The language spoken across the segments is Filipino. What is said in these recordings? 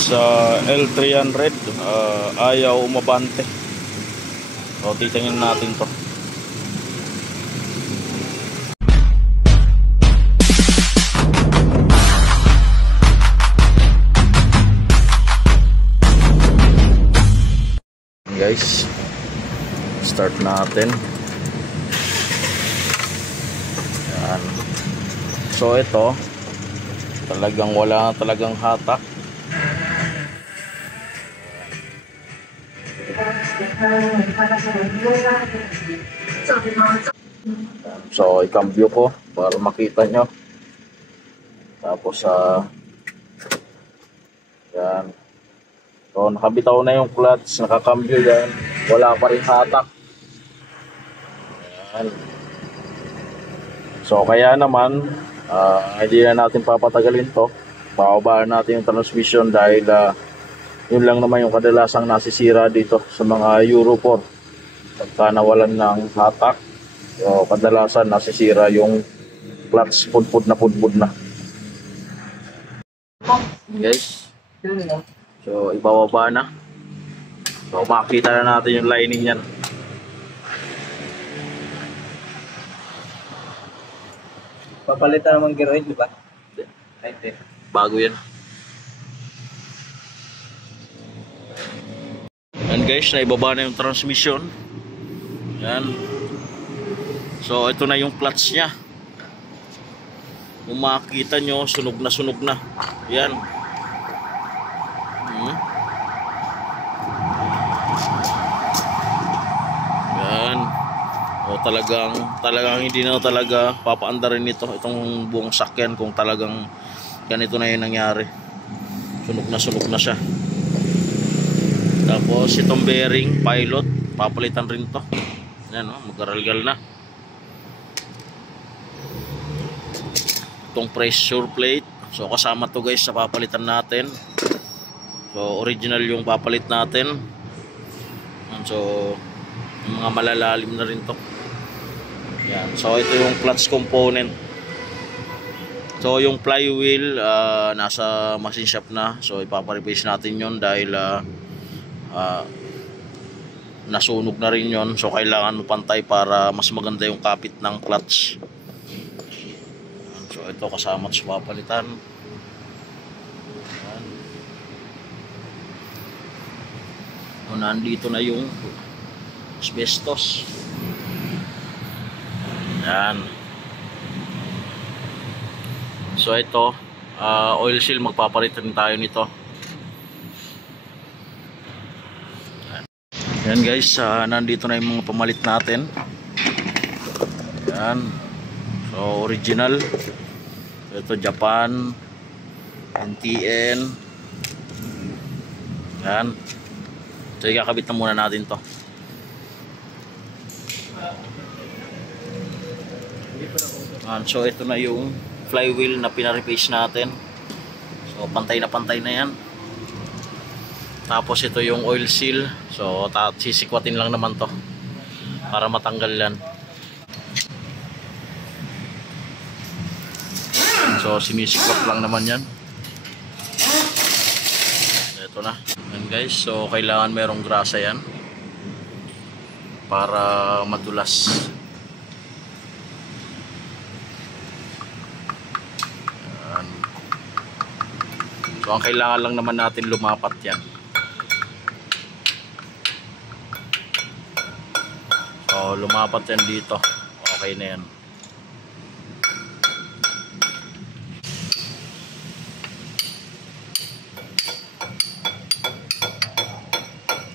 sa L300 ayaw umabante. So titingnan natin to. Guys, start natin. Yan. So ito talagang wala talagang hatak. So ikambyo ko para makita nyo. Tapos yan. So nakabitaw na yung clutch, nakakambyo yan, wala pa rin hatak. Yan. So kaya naman hindi na natin papatagalin to. Bababaan natin yung transmission dahil yun lang naman yung kadalasang nasisira dito sa mga Euro 4. Pagka nawalan ng hatak, so kadalasan nasisira yung clutch, pudpud na. Guys, so ibababa na. So makita na natin yung lining yan. Papalitan naman gear oil, di ba? Hindi. Bago yan. Yan guys, naibaba na yung transmission. Yan. So ito na yung clutch nya. Kung makikita nyo, sunog na. Yan. Yan. O talagang hindi na talaga papaandarin nito itong buong sakyan kung talagang ganito na yung nangyari. Sunog na siya. Tapos itong bearing pilot papalitan rin to. Yan, mag-aralgal na. Itong pressure plate, so kasama to guys sa papalitan natin. So original yung papalit natin. So yung mga malalalim na rin to. Yan. So ito yung clutch component. So yung flywheel nasa machine shop na. So ipapa-replace natin yon dahil nasunog na rin yon. So kailangan pantay para mas maganda yung kapit ng clutch. So ito kasama sa papalitan. Yan. So nandito na yung asbestos. Yan. So ito oil seal, magpapalitan tayo nito. Yan guys, nandito na yung mga pamalit natin. Yan. So original. Ito Japan, NTN. Yan. So ikakabit na muna natin to. Yan. So ito na yung flywheel na pina-replace natin. So pantay na yan. Tapos ito yung oil seal. So sisikwatin lang naman to para matanggal yan. So sinisikwat lang naman yan. Ito na. Yan guys, so kailangan merong grasa yan para madulas. Yan. So ang kailangan lang naman natin lumapat yan. So lumapat yan dito. Okay na yan.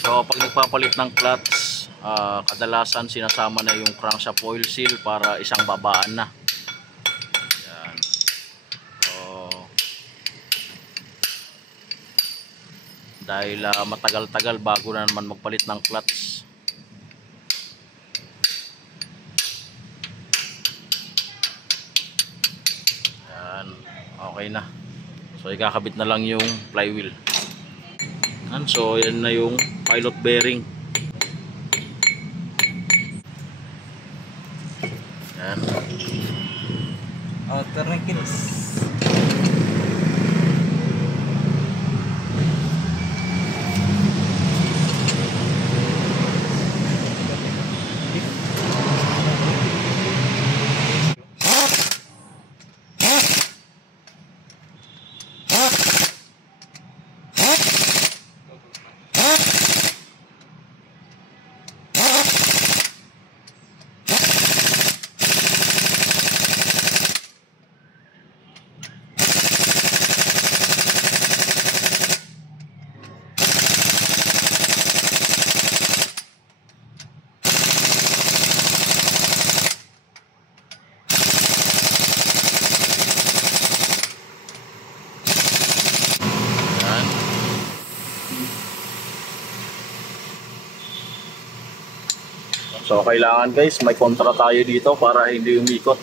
So pag nagpapalit ng clutch, kadalasan sinasama na yung crankshaft oil seal para isang babaan na. Yan. So dahil matagal-tagal bago na naman magpalit ng clutch. Yan. Okay na. So ikakabit na lang yung flywheel. So yan na yung pilot bearing. Yan. Outer na kills. So kailangan guys may kontra tayo dito para hindi umikot.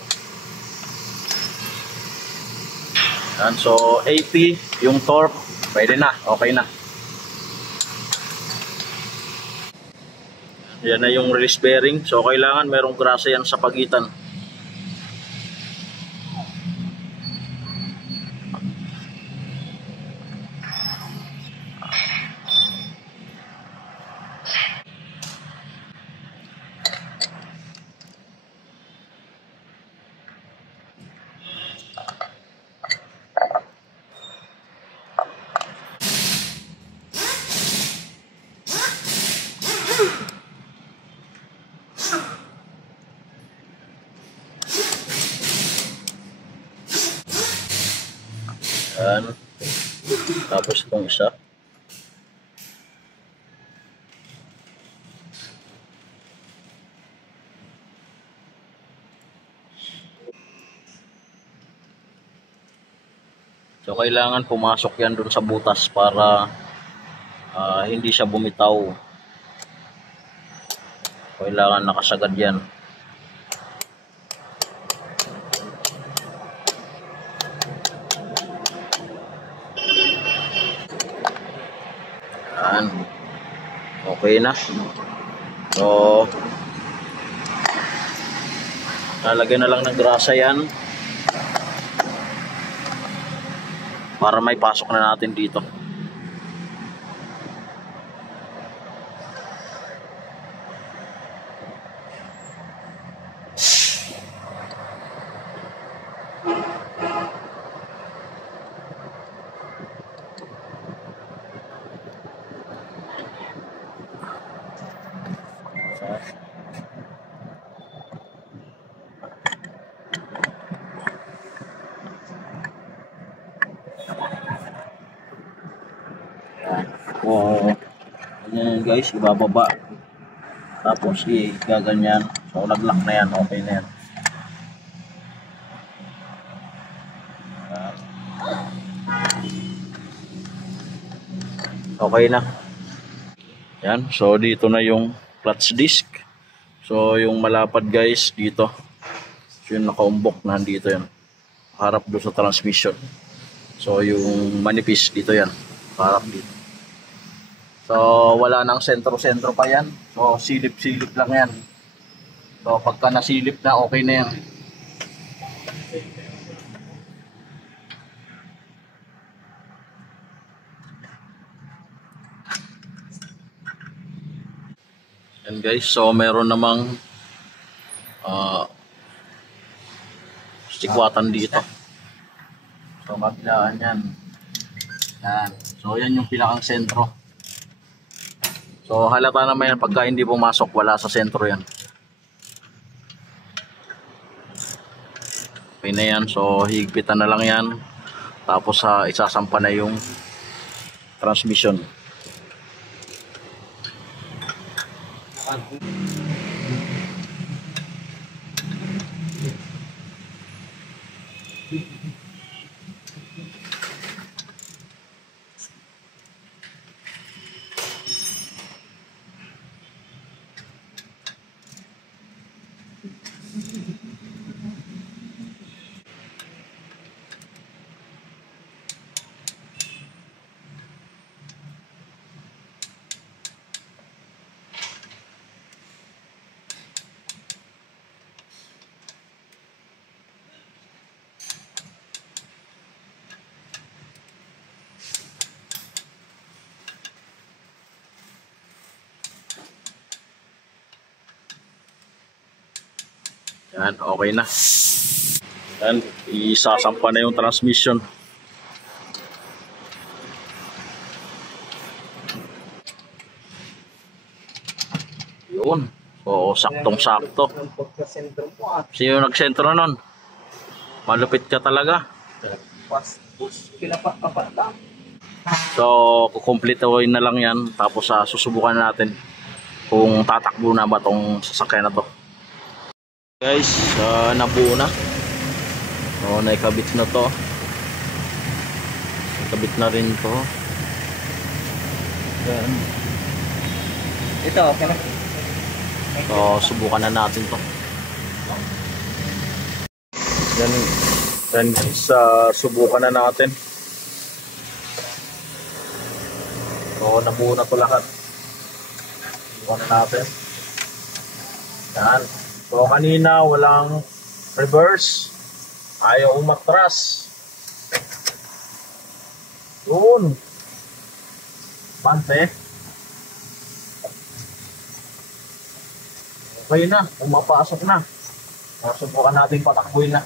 Yan, so 80 yung torque, pwede na, okay na. Yan na yung release bearing. So kailangan merong grasa yan sa pagitan. Yan. Tapos itong isa. So kailangan pumasok yan dun sa butas para hindi siya bumitaw. Kailangan nakasagad yan. Yan. Okay na. So lalagyan na lang ng grasa yan para may pasok na natin dito. O ganyan guys, ibababa tapos gaganyan. So nag-lock na yan, okay na yan. Okay na yan. So dito na yung clutch disc. So yung malapad guys dito, so, yung nakaumbok na dito yan, harap doon sa transmission. So yung manipis dito yan, harap dito. So wala nang sentro-sentro pa yan. So silip-silip lang yan. So pagka nasilip na, okay na yan. Yan guys, so meron namang stikwatan dito. So kabilaan yan. Yan. So yan yung pinakang sentro. So halata naman yan pagka hindi pumasok, wala sa sentro yan. Okay na yan. So higpitan na lang yan. Tapos isasampa na yung transmission. Yan, okay na. Yan, isasampa na yung transmission. Yun. So, saktong-sakto. Sino nagsentro nun? Malupit ka talaga. So, kukumplituhin na lang yan. Tapos susubukan natin kung tatakbo na ba tong sasakyan na to. Guys, nabuo na. So, naikabit na to. Nakabit na rin to. Yan. Ito, okay na. So, subukan na natin to. Yan guys, subukan na natin. So, nabuo na to lahat. Subukan na natin. Yan. So, kanina walang reverse. Ayaw umatras. Yun. Bante. Okay na. Pumapasok na. Subukan natin patakbuhin na.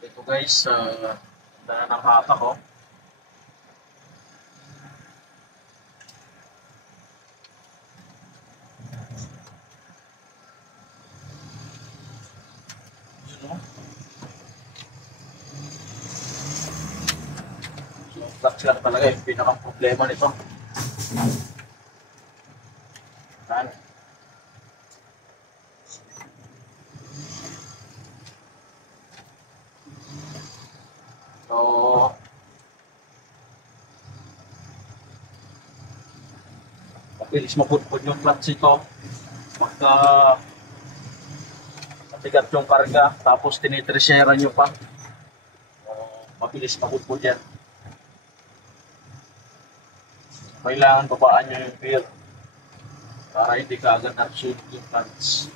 Ito guys, dala ng hata ko. So, clutch lang talaga yung pinakang problema nito. Yan. So, mabilis mapudpud yung clutch ito pagka matigat yung karga, tapos tinitresera nyo pa. So, mabilis mapudpud yan. Kailangan babaan nyo yung gear para hindi ka agad nagsunog yung clutch.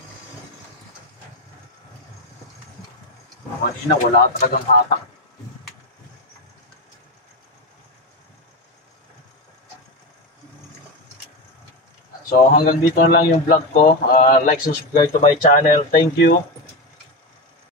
Kanina wala talagang hatak. So hanggang dito na lang yung vlog ko. Like and subscribe to my channel. Thank you.